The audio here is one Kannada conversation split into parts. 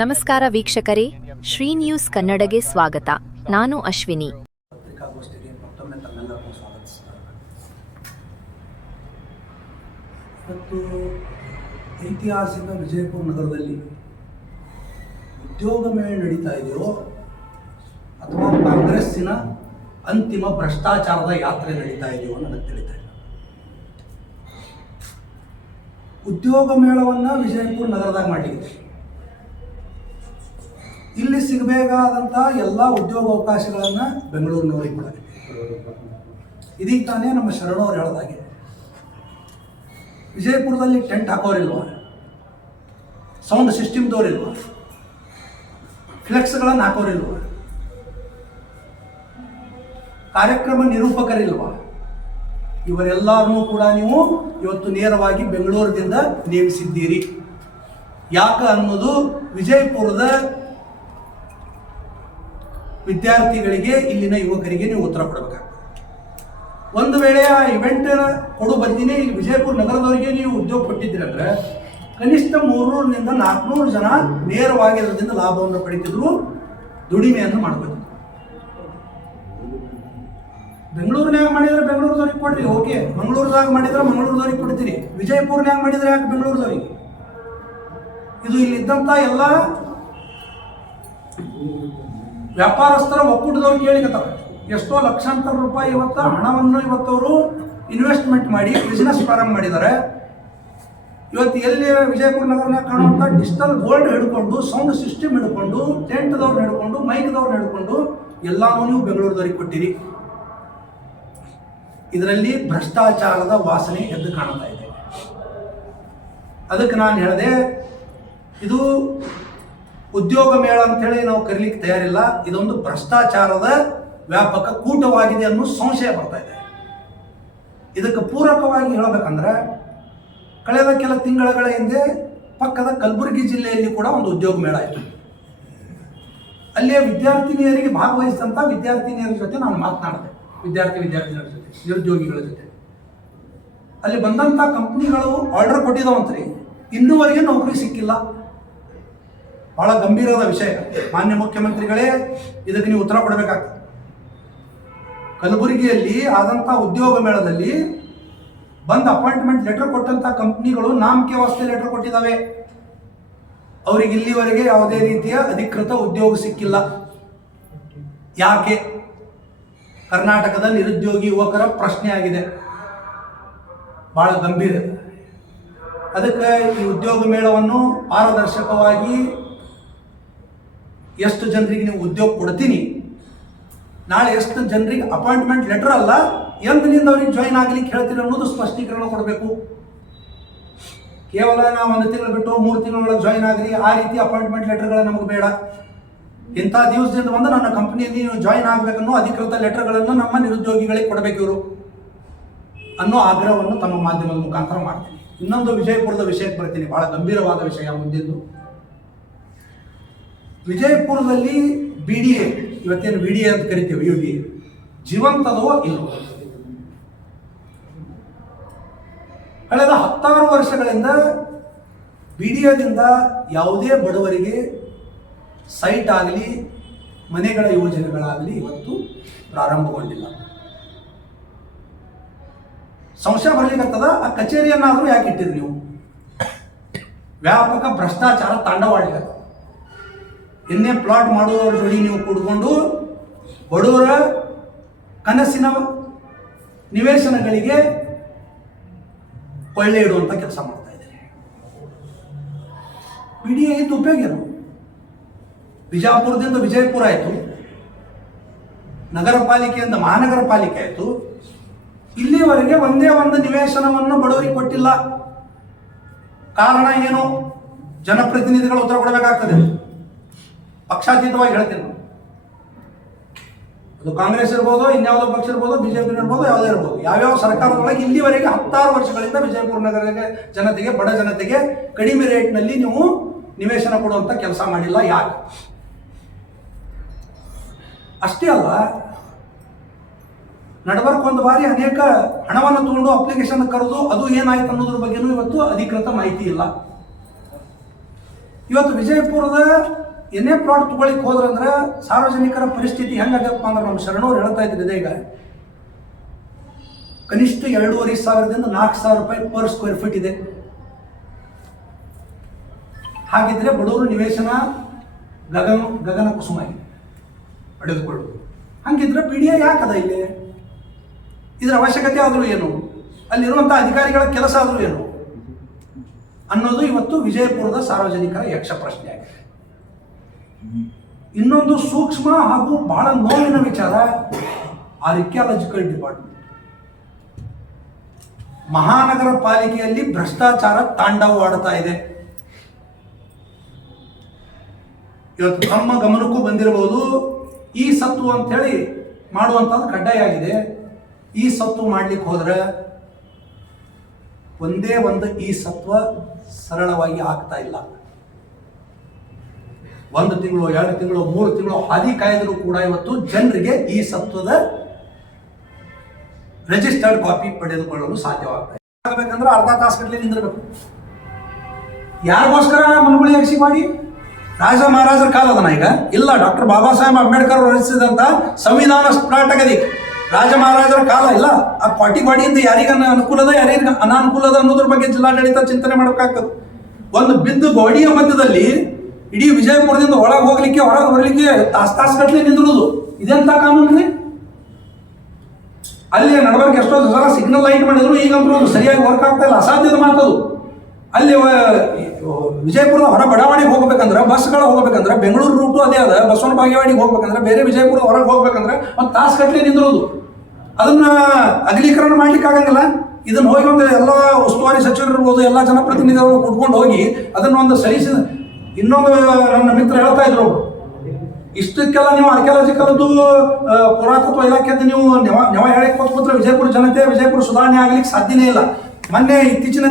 ನಮಸ್ಕಾರ ವೀಕ್ಷಕರೇ, ಶ್ರೀ ನ್ಯೂಸ್ ಕನ್ನಡಗೆ ಸ್ವಾಗತ. ನಾನು ಅಶ್ವಿನಿ. ಪತ್ರಿಕಾಗೋಷ್ಠಿಗೆ ಮತ್ತೊಮ್ಮೆ ತಮ್ಮೆಲ್ಲರನ್ನು ಸ್ವಾಗತಿಸುತ್ತಾರೆ. ಇವತ್ತು ಐತಿಹಾಸಿಕ ವಿಜಯಪುರ ನಗರದಲ್ಲಿ ಉದ್ಯೋಗ ಮೇಳ ನಡೀತಾ ಇದೆಯೋ ಅಥವಾ ಕಾಂಗ್ರೆಸ್ಸಿನ ಅಂತಿಮ ಭ್ರಷ್ಟಾಚಾರದ ಯಾತ್ರೆ ನಡೀತಾ ಇದೆಯೋ ನನಗೆ ತಿಳಿತಾ ಇಲ್ಲ. ಉದ್ಯೋಗ ಮೇಳವನ್ನು ವಿಜಯಪುರ ನಗರದಾಗ ಮಾಡಿದೆ. ಇಲ್ಲಿ ಸಿಗಬೇಕಾದಂಥ ಎಲ್ಲ ಉದ್ಯೋಗಾವಕಾಶಗಳನ್ನು ಬೆಂಗಳೂರಿನವರಿಗೆ ಕೊಡಬೇಕು. ಇದೀಗ ತಾನೇ ನಮ್ಮ ಶರಣವ್ರು ಹೇಳೋದಾಗೆ ವಿಜಯಪುರದಲ್ಲಿ ಟೆಂಟ್ ಹಾಕೋರಿಲ್ವ, ಸೌಂಡ್ ಸಿಸ್ಟಮ್ದವ್ರಿಲ್ವ, ಫ್ಲೆಕ್ಸ್ಗಳನ್ನು ಹಾಕೋರಿಲ್ವ, ಕಾರ್ಯಕ್ರಮ ನಿರೂಪಕರಿಲ್ವ, ಇವರೆಲ್ಲರನ್ನೂ ಕೂಡ ನೀವು ಇವತ್ತು ನೇರವಾಗಿ ಬೆಂಗಳೂರಿನಿಂದ ನೇಮಿಸಿದ್ದೀರಿ. ಯಾಕೆ ಅನ್ನೋದು ವಿಜಯಪುರದ ವಿದ್ಯಾರ್ಥಿಗಳಿಗೆ, ಇಲ್ಲಿನ ಯುವಕರಿಗೆ ನೀವು ಉತ್ತರ ಕೊಡಬೇಕಾಗ್ತದೆ. ಒಂದು ವೇಳೆ ಆ ಇವೆಂಟ್ ಕೊಡು ಬದ್ದಿನೇ ಇಲ್ಲಿ ವಿಜಯಪುರ ನಗರದವರಿಗೆ ನೀವು ಉದ್ಯೋಗ ಕೊಟ್ಟಿದ್ದೀರಂದ್ರೆ ಕನಿಷ್ಠ 300 ರಿಂದ 400 ಜನ ನೇರವಾಗಿ ಅದರಿಂದ ಲಾಭವನ್ನು ಪಡಿತಿದ್ರು, ದುಡಿಮೆಯನ್ನು ಮಾಡಬೇಕು. ಬೆಂಗಳೂರಿನಾಗ ಮಾಡಿದ್ರೆ ಬೆಂಗಳೂರದವ್ರಿಗೆ ಕೊಡ್ರಿ, ಓಕೆ. ಮಂಗಳೂರದಾಗ ಮಾಡಿದ್ರೆ ಮಂಗಳೂರದವ್ರಿಗೆ ಕೊಡ್ತೀರಿ. ವಿಜಯಪುರನಾಗ ಮಾಡಿದ್ರೆ ಯಾಕೆ ಬೆಂಗಳೂರದವ್ರಿಗೆ? ಇದು ಇಲ್ಲಿದ್ದಂಥ ಎಲ್ಲ ವ್ಯಾಪಾರಸ್ಥರ ಒಕ್ಕೂಟದವ್ರು ಕೇಳಿಕತ್ತಾರೆ. ಎಷ್ಟೋ ಲಕ್ಷಾಂತರ ರೂಪಾಯಿ ಇವತ್ತು ಹಣವನ್ನು ಇವತ್ತವರು ಇನ್ವೆಸ್ಟ್ಮೆಂಟ್ ಮಾಡಿ ಬಿಸ್ನೆಸ್ ಪ್ರಾರಂಭ ಮಾಡಿದ್ದಾರೆ. ಇವತ್ತು ಎಲ್ಲಿ ವಿಜಯಪುರ ನಗರನಾಗ ಕಾಣುವಂಥ ಡಿಜಿಟಲ್ ಗೋಲ್ಡ್ ಹಿಡ್ಕೊಂಡು, ಸೌಂಡ್ ಸಿಸ್ಟಮ್ ಹಿಡ್ಕೊಂಡು, ಟೆಂಟ್ದವ್ರನ್ನ ಹಿಡ್ಕೊಂಡು, ಮೈಕ್ದವ್ರನ್ನ ಹಿಡ್ಕೊಂಡು ಎಲ್ಲನೂ ನೀವು ಬೆಂಗಳೂರದವ್ರಿಗೆ ಕೊಟ್ಟಿರಿ. ಇದರಲ್ಲಿ ಭ್ರಷ್ಟಾಚಾರದ ವಾಸನೆ ಎದ್ದು ಕಾಣ್ತಾ ಇದೆ. ಅದಕ್ಕೆ ನಾನು ಹೇಳಿದೆ, ಇದು ಉದ್ಯೋಗ ಮೇಳ ಅಂತೇಳಿ ನಾವು ಕರೀಲಿಕ್ಕೆ ತಯಾರಿಲ್ಲ. ಇದೊಂದು ಭ್ರಷ್ಟಾಚಾರದ ವ್ಯಾಪಕ ಕೂಟವಾಗಿದೆ ಅನ್ನೋ ಸಂಶಯ ಬರ್ತಾ ಇದೆ. ಇದಕ್ಕೆ ಪೂರಕವಾಗಿ ಹೇಳಬೇಕಂದ್ರೆ ಕಳೆದ ಕೆಲ ತಿಂಗಳ ಹಿಂದೆ ಪಕ್ಕದ ಕಲಬುರಗಿ ಜಿಲ್ಲೆಯಲ್ಲಿ ಕೂಡ ಒಂದು ಉದ್ಯೋಗ ಮೇಳ ಆಯಿತು. ಅಲ್ಲಿಯ ವಿದ್ಯಾರ್ಥಿನಿಯರಿಗೆ ಭಾಗವಹಿಸಿದಂಥ ವಿದ್ಯಾರ್ಥಿನಿಯರ ಜೊತೆ ನಾನು ಮಾತನಾಡಿದೆ. ವಿದ್ಯಾರ್ಥಿನಿಯರ ಜೊತೆ, ನಿರುದ್ಯೋಗಿಗಳ ಜೊತೆ. ಅಲ್ಲಿ ಬಂದಂಥ ಕಂಪ್ನಿಗಳು ಆರ್ಡರ್ ಕೊಟ್ಟಿದ್ದಾವಂತ್ರಿ, ಇನ್ನೂವರೆಗೆ ನೌಕರಿ ಸಿಕ್ಕಿಲ್ಲ. ಬಹಳ ಗಂಭೀರವಾದ ವಿಷಯ. ಮಾನ್ಯ ಮುಖ್ಯಮಂತ್ರಿಗಳೇ, ಇದಕ್ಕೆ ನೀವು ಉತ್ತರ ಕೊಡಬೇಕಾಗ್ತದೆ. ಕಲಬುರಗಿಯಲ್ಲಿ ಆದಂಥ ಉದ್ಯೋಗ ಮೇಳದಲ್ಲಿ ಬಂದು ಅಪಾಯಿಂಟ್ಮೆಂಟ್ ಲೆಟರ್ ಕೊಟ್ಟಂಥ ಕಂಪ್ನಿಗಳು ನಾಮಕೆ ವಾಸ್ತೆ ಲೆಟರ್ ಕೊಟ್ಟಿದ್ದಾವೆ. ಅವರಿಗೆ ಇಲ್ಲಿವರೆಗೆ ಯಾವುದೇ ರೀತಿಯ ಅಧಿಕೃತ ಉದ್ಯೋಗ ಸಿಕ್ಕಿಲ್ಲ. ಯಾಕೆ? ಕರ್ನಾಟಕದ ನಿರುದ್ಯೋಗಿ ಯುವಕರ ಪ್ರಶ್ನೆ ಆಗಿದೆ, ಬಹಳ ಗಂಭೀರ. ಅದಕ್ಕೆ ಈ ಉದ್ಯೋಗ ಮೇಳವನ್ನು ಪಾರದರ್ಶಕವಾಗಿ ಎಷ್ಟು ಜನರಿಗೆ ನೀವು ಉದ್ಯೋಗ ಕೊಡ್ತೀನಿ, ನಾಳೆ ಎಷ್ಟು ಜನರಿಗೆ ಅಪಾಯಿಂಟ್ಮೆಂಟ್ ಲೆಟರ್ ಅಲ್ಲ ಎಂದಿನಿಂದ ಅವ್ರಿಗೆ ಜಾಯಿನ್ ಆಗ್ಲಿಕ್ಕೆ ಹೇಳ್ತೀರಿ ಅನ್ನೋದು ಸ್ಪಷ್ಟೀಕರಣ ಕೊಡಬೇಕು. ಕೇವಲ ನಾವು 1 ತಿಂಗಳು ಬಿಟ್ಟು 3 ತಿಂಗಳೊಳಗೆ ಜಾಯಿನ್ ಆಗ್ರಿ, ಆ ರೀತಿ ಅಪಾಯಿಂಟ್ಮೆಂಟ್ ಲೆಟರ್ಗಳು ನಮಗೆ ಬೇಡ. ಇಂಥ ದಿವಸದಿಂದ ಬಂದು ನನ್ನ ಕಂಪ್ನಿಯಲ್ಲಿ ನೀವು ಜಾಯಿನ್ ಆಗಬೇಕನ್ನೋ ಅಧಿಕೃತ ಲೆಟರ್ಗಳನ್ನು ನಮ್ಮ ನಿರುದ್ಯೋಗಿಗಳಿಗೆ ಕೊಡಬೇಕು ಇವರು ಅನ್ನೋ ಆಗ್ರಹವನ್ನು ತಮ್ಮ ಮಾಧ್ಯಮದ ಮುಖಾಂತರ ಮಾಡ್ತೀನಿ. ಇನ್ನೊಂದು ವಿಜಯಪುರದ ವಿಷಯಕ್ಕೆ ಬರ್ತೀನಿ, ಬಹಳ ಗಂಭೀರವಾದ ವಿಷಯ ಮುಂದಿದ್ದು. ವಿಜಯಪುರದಲ್ಲಿ BDA, ಇವತ್ತೇನು BDA ಅಂತ ಕರಿತೀವಿ, UDA ಜೀವಂತದೋ ಇಲ್ಲವೋ? ಕಳೆದ 16 ವರ್ಷಗಳಿಂದ BDAದಿಂದ ಯಾವುದೇ ಬಡವರಿಗೆ ಸೈಟ್ ಆಗಲಿ, ಮನೆಗಳ ಯೋಜನೆಗಳಾಗಲಿ ಇವತ್ತು ಪ್ರಾರಂಭಗೊಂಡಿಲ್ಲ. ಸಂಶಯ ಬರ್ಲಿಕ್ಕತ್ತದ, ಆ ಕಚೇರಿಯನ್ನಾದರೂ ಯಾಕೆ ಇಟ್ಟಿರಿ ನೀವು? ವ್ಯಾಪಕ ಭ್ರಷ್ಟಾಚಾರ ತಾಂಡವಾಡಿದೆ. ಇನ್ನೇ ಪ್ಲಾಟ್ ಮಾಡುವವರ ಜೋಡಿ ನೀವು ಕೂಡಿಕೊಂಡು ಬಡವರ ಕನಸಿನ ನಿವೇಶನಗಳಿಗೆ ಕೊಳ್ಳೆ ಇಡುವಂಥ ಕೆಲಸ ಮಾಡ್ತಾ ಇದ್ದಾರೆ. BDA ಇದ್ದು ಉಪಯೋಗ ಏನು? ಬಿಜಾಪುರದಿಂದ ವಿಜಯಪುರ ಆಯಿತು, ನಗರ ಪಾಲಿಕೆಯಿಂದ ಮಹಾನಗರ ಪಾಲಿಕೆ ಆಯಿತು. ಇಲ್ಲಿವರೆಗೆ ಒಂದೇ ಒಂದು ನಿವೇಶನವನ್ನು ಬಡವರಿಗೆ ಕೊಟ್ಟಿಲ್ಲ. ಕಾರಣ ಏನು? ಜನಪ್ರತಿನಿಧಿಗಳು ಉತ್ತರ ಕೊಡಬೇಕಾಗ್ತದೆ. ಪಕ್ಷಾತೀತವಾಗಿ ಹೇಳ್ತೀನಿ, ಅದು ಕಾಂಗ್ರೆಸ್ ಇರ್ಬೋದು, ಇನ್ಯಾವುದೋ ಪಕ್ಷ ಇರ್ಬೋದು, BJP ಇರ್ಬೋದು, ಯಾವುದೇ ಇರ್ಬೋದು, ಯಾವ್ಯಾವ ಸರ್ಕಾರದೊಳಗೆ ಇಲ್ಲಿವರೆಗೆ 16 ವರ್ಷಗಳಿಂದ ವಿಜಯಪುರ ನಗರ ಜನತೆಗೆ, ಬಡ ಜನತೆಗೆ ಕಡಿಮೆ ರೇಟ್ನಲ್ಲಿ ನೀವು ನಿವೇಶನ ಕೊಡುವಂಥ ಕೆಲಸ ಮಾಡಿಲ್ಲ. ಯಾಕೆ? ಅಷ್ಟೇ ಅಲ್ಲ, ನಡಬರ್ಕೊಂದು ಬಾರಿ ಅನೇಕ ಹಣವನ್ನು ತಗೊಂಡು ಅಪ್ಲಿಕೇಶನ್ ಕರೆದು ಅದು ಏನಾಯ್ತು ಅನ್ನೋದ್ರ ಬಗ್ಗೆನೂ ಇವತ್ತು ಅಧಿಕೃತ ಮಾಹಿತಿ ಇಲ್ಲ. ಇವತ್ತು ವಿಜಯಪುರದ ಏನೇ ಪ್ಲಾಟ್ ತಗೊಳ್ಳಿಕ್ಕೆ ಹೋದ್ರಂದ್ರೆ ಸಾರ್ವಜನಿಕರ ಪರಿಸ್ಥಿತಿ ಹೆಂಗಾಗಪ್ಪ ಅಂದ್ರೆ ನಮ್ಮ ಶರಣವ್ರು ಹೇಳ್ತಾ ಇದ್ರು ಈಗ ಕನಿಷ್ಠ 2,500 4,000 ರೂಪಾಯಿ ಪರ್ ಸ್ಕ್ವೇರ್ ಫೀಟ್ ಇದೆ. ಹಾಗಿದ್ರೆ ಬಡವರು ನಿವೇಶನ ಗಗನ ಕುಸುಮ ಪಡೆದುಕೊಳ್ಳುವುದು. ಹಂಗಿದ್ರೆ PDA ಯಾಕದ ಇಲ್ಲಿ? ಇದರ ಅವಶ್ಯಕತೆ ಆದರೂ ಏನು, ಅಲ್ಲಿರುವಂಥ ಅಧಿಕಾರಿಗಳ ಕೆಲಸ ಆದರೂ ಏನು ಅನ್ನೋದು ಇವತ್ತು ವಿಜಯಪುರದ ಸಾರ್ವಜನಿಕರ ಯಕ್ಷ ಪ್ರಶ್ನೆ ಆಗಿದೆ. ಇನ್ನೊಂದು ಸೂಕ್ಷ್ಮ ಹಾಗೂ ಬಹಳ ನೋವಿನ ವಿಚಾರ, ಆರ್ಕಿಯಾಲಜಿಕಲ್ ಡಿಪಾರ್ಟ್ಮೆಂಟ್. ಮಹಾನಗರ ಪಾಲಿಕೆಯಲ್ಲಿ ಭ್ರಷ್ಟಾಚಾರ ತಾಂಡವವಾಡ್ತಾ ಇದೆ. ಇವತ್ತು ತಮ್ಮ ಗಮನಕ್ಕೂ ಬಂದಿರಬಹುದು, ಈ ಸತ್ತು ಅಂತ ಹೇಳಿ ಮಾಡುವಂಥದ್ದು ಕಡ್ಡಾಯ ಆಗಿದೆ. ಈ ಸತ್ತು ಮಾಡ್ಲಿಕ್ಕೆ ಹೋದ್ರೆ ಒಂದೇ ಒಂದು ಈ ಸತ್ವ ಸರಳವಾಗಿ ಆಗ್ತಾ ಇಲ್ಲ. 1 ತಿಂಗಳು 2 ತಿಂಗಳು 3 ತಿಂಗಳು ಹಾದಿ ಕಾಯ್ದರೂ ಕೂಡ ಇವತ್ತು ಜನರಿಗೆ ಈ ಸತ್ವದ ರಿಜಿಸ್ಟರ್ಡ್ ಕಾಪಿ ಪಡೆದುಕೊಳ್ಳಲು ಸಾಧ್ಯವಾಗ್ತಾ ಇದೆ. ಆಗಬೇಕಂದ್ರೆ ಅರ್ಧ ತಾಸುಗಟ್ಟಲೆ ನಿಂದಿರಬೇಕು. ಯಾರಿಗೋಸ್ಕರ ಮನುಗಳು ಎಕ್ಸಿ ಮಾಡಿ? ರಾಜ ಮಹಾರಾಜರ ಕಾಲದನ ಈಗ ಇಲ್ಲ. ಡಾಕ್ಟರ್ ಬಾಬಾ ಸಾಹೇಬ್ ಅಂಬೇಡ್ಕರ್ ರಚಿಸಿದಂತ ಸಂವಿಧಾನ ಸ್ಫಾಟಕದಿ ರಾಜ ಮಹಾರಾಜರ ಕಾಲ ಇಲ್ಲ. ಆ ಪಾಟಿವಾಡಿಯಿಂದ ಯಾರಿಗ ಅನುಕೂಲದ ಯಾರಿಗ ಅನಾನುಕೂಲದ ಅನ್ನೋದ್ರ ಬಗ್ಗೆ ಜಿಲ್ಲಾಡಳಿತ ಚಿಂತನೆ ಮಾಡಬೇಕಾಗ್ತದೆ. ಒಂದು ಬಿದ್ದು ಗೋಡಿಯ ಮಧ್ಯದಲ್ಲಿ ಇಡೀ ವಿಜಯಪುರದಿಂದ ಒಳಗೆ ಹೋಗ್ಲಿಕ್ಕೆ ಹೊರಗೆ ಬರಲಿಕ್ಕೆ ತಾಸುಗಟ್ಟಲೆ ನಿಂದಿರುವುದು ಇದೆಂತ ಕಾನೂನು? ಅಲ್ಲಿ ನಡಬರ್ಕ್ ಎಷ್ಟೋ ಸಲ ಸಿಗ್ನಲ್ ಲೈಟ್ ಮಾಡಿದ್ರು, ಈಗಂತೂ ಅದು ಸರಿಯಾಗಿ ವರ್ಕ್ ಆಗ್ತಾ ಇಲ್ಲ. ಅಸಾಧ್ಯದ ಮಾತದು. ಅಲ್ಲಿ ವಿಜಯಪುರದ ಹೊರ ಬಡಾವಣೆಗೆ ಹೋಗ್ಬೇಕಂದ್ರೆ, ಬಸ್ಗಳು ಹೋಗ್ಬೇಕಂದ್ರೆ ಬೆಂಗಳೂರು ರೂಟು ಅದೇ ಅದ. ಬಸವನ ಬಾಗೇವಾಡಿಗೆ ಹೋಗ್ಬೇಕಂದ್ರೆ, ಬೇರೆ ವಿಜಯಪುರದ ಹೊರಗೆ ಹೋಗ್ಬೇಕಂದ್ರೆ ಒಂದು ತಾಸುಗಟ್ಟಲೆ ನಿಂದಿರೋದು. ಅದನ್ನ ಅಗಲೀಕರಣ ಮಾಡ್ಲಿಕ್ಕೆ ಆಗಂಗಿಲ್ಲ. ಇದನ್ನ ಹೋಗಿ ಒಂದು ಎಲ್ಲ ಉಸ್ತುವಾರಿ ಸಚಿವರು ಇರ್ಬೋದು, ಎಲ್ಲ ಜನಪ್ರತಿನಿಧಿಗಳು ಕುಟ್ಕೊಂಡು ಹೋಗಿ ಅದನ್ನ ಒಂದು ಸರಿಸಿದ. ಇನ್ನೊಂದು ನನ್ನ ಮಿತ್ರ ಹೇಳ್ತಾ ಇದ್ರು, ಇಷ್ಟಕ್ಕೆಲ್ಲ ನೀವು ಆರ್ಕಿಯಾಲಜಿಕಲ್ದು ಪುರಾತತ್ವ ಇಲಾಖೆದ್ದು ನೀವು ನೆವ ಹೇಳಕ್ಕೆ ಕೂತ್ರೆ ವಿಜಯಪುರ ಜನತೆ, ವಿಜಯಪುರ ಸುಧಾರಣೆ ಆಗ್ಲಿಕ್ಕೆ ಸಾಧ್ಯನೇ ಇಲ್ಲ. ಮೊನ್ನೆ ಇತ್ತೀಚಿನ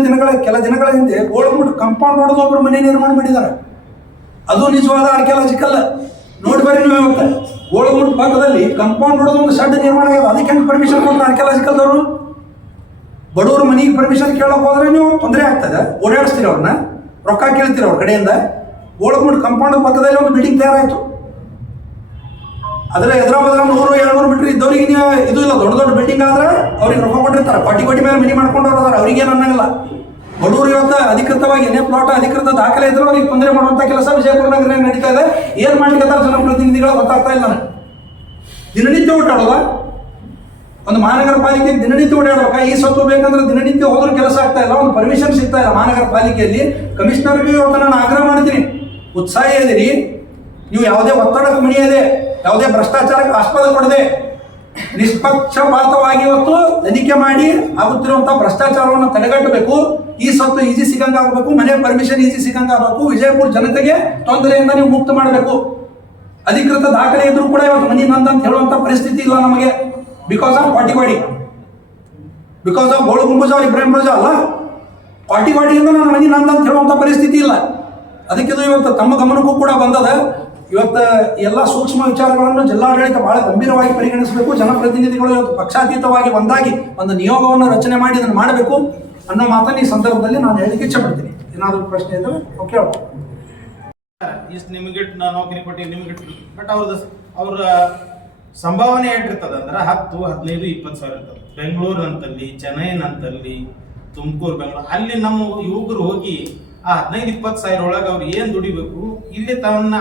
ಕೆಲ ದಿನಗಳ ಹಿಂದೆ ಗೋಳಗುಂಡ ಕಂಪೌಂಡ್ ಹೊಡೆದು ಒಬ್ಬರು ಮನೆ ನಿರ್ಮಾಣ ಮಾಡಿದ್ದಾರೆ. ಅದು ನಿಜವಾದ ಆರ್ಕಿಯಾಲಜಿಕಲ್. ನೋಡಿ ಬರ್ರಿ ನೀವು, ಇವತ್ತು ಗೋಳಗುಂಡ ಭಾಗದಲ್ಲಿ ಕಂಪೌಂಡ್ ಹೊಡೆದು ಒಂದು ಶೆಡ್ ನಿರ್ಮಾಣ ಆಗಿದೆ. ಅದಕ್ಕೆ ಹೆಂಗೆ ಪರ್ಮಿಷನ್ ಕೊಟ್ಟರು ಆರ್ಕಿಯಾಲಜಿಕಲ್ದವರು? ಬಡವರು ಮನೆಗೆ ಪರ್ಮಿಷನ್ ಕೇಳೋಕೆ ಹೋದ್ರೆ ನೀವು ತೊಂದರೆ ಆಗ್ತದೆ. ಓಡಾಡಿಸ್ತೀರಿ ಅವ್ರನ್ನ, ರೊಕ್ಕ ಕೇಳ್ತೀರಿ ಅವ್ರ ಕಡೆಯಿಂದ. ಗೋಳಗುಂಡ ಕಂಪೌಂಡ್ ಪಕ್ಕದಲ್ಲಿ ಒಂದು ಬಿಲ್ಡಿಂಗ್ ತಯಾರಾಯಿತು. ಅದರ ಎದುರ ಬದಲ 100-200 ಮೀಟರ್ ಇದ್ದವರಿಗೆ ನೀವು ಇದು ಇಲ್ಲ. ದೊಡ್ಡ ದೊಡ್ಡ ಬಿಲ್ಡಿಂಗ್ ಆದ್ರೆ ಅವ್ರಿಗೆ ರೊಕ್ಕ ಕೊಟ್ಟಿರ್ತಾರೆ. ಕೋಟಿ ಮೇಲೆ ಮನಿ ಮಾಡ್ಕೊಂಡು ಹೋದಾರೆ, ಅವ್ರಿಗೇನು ಅನ್ನಂಗಿಲ್ಲ. ಬಡವರು ಇವತ್ತು ಅಧಿಕೃತವಾಗಿ ಏನೇ ಪ್ಲಾಟ್ ಅಧಿಕೃತ ದಾಖಲೆ ಇದ್ರೆ ಅವ್ರಿಗೆ ತೊಂದರೆ ಮಾಡುವಂಥ ಕೆಲಸ ವಿಜಯಪುರ ನಗರ ನಡೀತಾ ಇದೆ. ಏನು ಮಾಡ್ಲಿಕ್ಕೆ ಜನಪ್ರತಿನಿಧಿಗಳು ಗೊತ್ತಾಗ್ತಾ ಇಲ್ಲ ನನಗೆ. ದಿನನಿತ್ಯ ಓಡಾಡೋದ ಒಂದು ಮಹಾನಗರ ಪಾಲಿಕೆ, ದಿನನಿತ್ಯ ಓಡಾಡ್ಬೇಕಾ? ಈ ಸತ್ತು ಬೇಕಂದ್ರೆ ದಿನನಿತ್ಯ ಹೋದ್ರೂ ಕೆಲಸ ಆಗ್ತಾ ಇಲ್ಲ. ಒಂದು ಪರ್ಮಿಷನ್ ಸಿಗ್ತಾ ಇಲ್ಲ ಮಹಾನಗರ ಪಾಲಿಕೆಯಲ್ಲಿ. ಕಮಿಷನರ್ಗೆ ಇವತ್ತು ನಾನು ಆಗ್ರಹ ಮಾಡ್ತೀನಿ, ಉತ್ಸಾಹಿ ಇದೀರಿ ನೀವು, ಯಾವುದೇ ಒತ್ತಡಕ್ಕೆ ಮಣಿಯದೆ, ಯಾವುದೇ ಭ್ರಷ್ಟಾಚಾರಕ್ಕೆ ಆಸ್ಪದ ಕೊಡದೆ ನಿಷ್ಪಕ್ಷಪಾತವಾಗಿ ಇವತ್ತು ತನಿಖೆ ಮಾಡಿ ಆಗುತ್ತಿರುವಂತಹ ಭ್ರಷ್ಟಾಚಾರವನ್ನು ತಡೆಗಟ್ಟಬೇಕು. ಈ ಸತ್ತು ಈಜಿ ಸಿಗಂಗಾಗಬೇಕು, ಮನೆ ಪರ್ಮಿಷನ್ ಈಜಿ ಸಿಗಂಗಾಗಬೇಕು. ವಿಜಯಪುರ ಜನತೆಗೆ ತೊಂದರೆಯಿಂದ ನೀವು ಮುಕ್ತ ಮಾಡಬೇಕು. ಅಧಿಕೃತ ದಾಖಲೆ ಇದ್ರೂ ಕೂಡ ಇವತ್ತು ಮನಿ ನಂದ ಅಂತ ಹೇಳುವಂತ ಪರಿಸ್ಥಿತಿ ಇಲ್ಲ ನಮಗೆ. ಬಿಕಾಸ್ ಆಫ್ ಪಾಟಿವಾಡಿ, ಬಿಕಾಸ್ ಆಫ್ ಗೋಳು ಗುಂಬುಜ ಇಬ್ರಾಹಿಂ ರೋಜಾ ಅಲ್ಲ, ಪಾಟಿವಾಡಿಯಿಂದ ನಾನು ಮನಿ ನಂದ ಅಂತ ಹೇಳುವಂತ ಪರಿಸ್ಥಿತಿ ಇಲ್ಲ. ಅದಕ್ಕೆ ಇವತ್ತು ತಮ್ಮ ಗಮನಕ್ಕೂ ಕೂಡ ಬಂದದ. ಇವತ್ತು ಎಲ್ಲ ಸೂಕ್ಷ್ಮ ವಿಚಾರಗಳನ್ನು ಜಿಲ್ಲಾಡಳಿತ ಬಹಳ ಗಂಭೀರವಾಗಿ ಪರಿಗಣಿಸಬೇಕು. ಜನಪ್ರತಿನಿಧಿಗಳು ಇವತ್ತು ಪಕ್ಷಾತೀತವಾಗಿ ಒಂದಾಗಿ ಒಂದು ನಿಯೋಗವನ್ನು ರಚನೆ ಮಾಡಿ ಇದನ್ನು ಮಾಡಬೇಕು ಅನ್ನೋ ಮಾತನ್ನು ಈ ಸಂದರ್ಭದಲ್ಲಿ ನಾನು ಹೇಳಲಿಕ್ಕೆ ಇಚ್ಛೆ ಪಡ್ತೀನಿ. ಏನಾದರೂ ಪ್ರಶ್ನೆ ಇದ್ದರೆ ಓಕೆ. ಇಷ್ಟು ನಿಮಗೆ ನೌಕರಿ ಕೊಟ್ಟು ನಿಮಗೆ, ಬಟ್ ಅವ್ರ ಸಂಭಾವನೆ ಏಟಿರ್ತದೆ ಅಂದ್ರೆ 10, 15, 20 ಸಾವಿರ ಇರ್ತದೆ. ಬೆಂಗಳೂರಿನಂತಲ್ಲಿ, ಚೆನ್ನೈನಂತಲ್ಲಿ, ತುಮಕೂರು, ಬೆಂಗಳೂರು ಅಲ್ಲಿ ನಮ್ಮ ಯುವಕರು ಹೋಗಿ ಆ 15-20 ಸಾವಿರ ಒಳಗೆ ಅವ್ರು ಏನು ದುಡಿಬೇಕು, ಇಲ್ಲಿ ತನ್ನ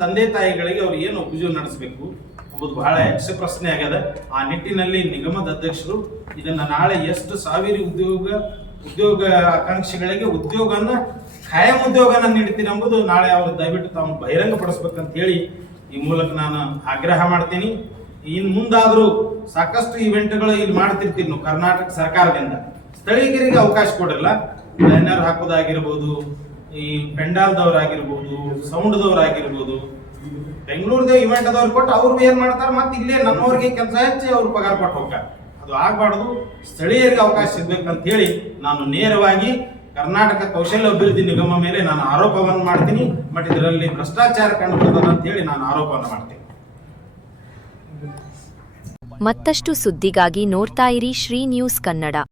ತಂದೆ ತಾಯಿಗಳಿಗೆ ಅವ್ರು ಏನು ಉಪಜೀವನ ನಡೆಸಬೇಕು ಎಂಬುದು ಬಹಳ ಯಕ್ಷ ಪ್ರಶ್ನೆ ಆಗ್ಯದ. ಆ ನಿಟ್ಟಿನಲ್ಲಿ ನಿಗಮದ ಅಧ್ಯಕ್ಷರು ಇದನ್ನ ನಾಳೆ ಎಷ್ಟು ಸಾವಿರ ಉದ್ಯೋಗ ಆಕಾಂಕ್ಷಿಗಳಿಗೆ ಉದ್ಯೋಗನ ಖಾಯಂ ಉದ್ಯೋಗನ ನೀಡ್ತೀನಿ ಎಂಬುದು ನಾಳೆ ಅವರು ದಯವಿಟ್ಟು ತಾವು ಬಹಿರಂಗ ಪಡಿಸ್ಬೇಕಂತ ಹೇಳಿ ಈ ಮೂಲಕ ನಾನು ಆಗ್ರಹ ಮಾಡ್ತೀನಿ. ಇನ್ನು ಮುಂದಾದರೂ ಸಾಕಷ್ಟು ಇವೆಂಟ್ಗಳು ಇಲ್ಲಿ ಮಾಡ್ತಿರ್ತೀವಿ ನಾವು ಕರ್ನಾಟಕ ಸರ್ಕಾರದಿಂದ. ಸ್ಥಳೀಯರಿಗೆ ಅವಕಾಶ ಕೊಡಲ್ಲ. ಬ್ಯಾನರ್ ಹಾಕೋದಾಗಿರ್ಬೋದು, ಈ ಪೆಂಡಾಲ್ದವ್ರಾಗಿರ್ಬೋದು, ಸೌಂಡ್ದವ್ರಾಗಿರ್ಬೋದು, ಬೆಂಗಳೂರದ ಇವೆಂಟ್ ಅದವ್ರು ಕೊಟ್ಟು ಅವ್ರು ಏನ್ ಮಾಡ್ತಾರೆ, ಮತ್ತೆ ಇಲ್ಲೇ ನಮ್ಮವ್ರಿಗೆ ಕೆಲಸ ಹೆಚ್ಚಿ ಅವ್ರು ಪಗಾರ ಕೊಟ್ಟು ಹೋಗ್ತಾರೆ. ಅದು ಆಗ್ಬಾರ್ದು. ಸ್ಥಳೀಯರಿಗೆ ಅವಕಾಶ ಸಿಗ್ಬೇಕಂತ ಹೇಳಿ ನಾನು ನೇರವಾಗಿ ಕರ್ನಾಟಕ ಕೌಶಲ್ಯ ಅಭಿವೃದ್ಧಿ ನಿಗಮ ಮೇಲೆ ನಾನು ಆರೋಪವನ್ನು ಮಾಡ್ತೀನಿ. ಬಟ್ ಇದರಲ್ಲಿ ಭ್ರಷ್ಟಾಚಾರ ಕಂಡುಬರ್ತದೆ ಅಂತ ಹೇಳಿ ನಾನು ಆರೋಪವನ್ನು ಮಾಡ್ತೀನಿ. ಮತ್ತಷ್ಟು ಸುದ್ದಿಗಾಗಿ ನೋಡ್ತಾ ಇರಿ ಶ್ರೀ ನ್ಯೂಸ್ ಕನ್ನಡ.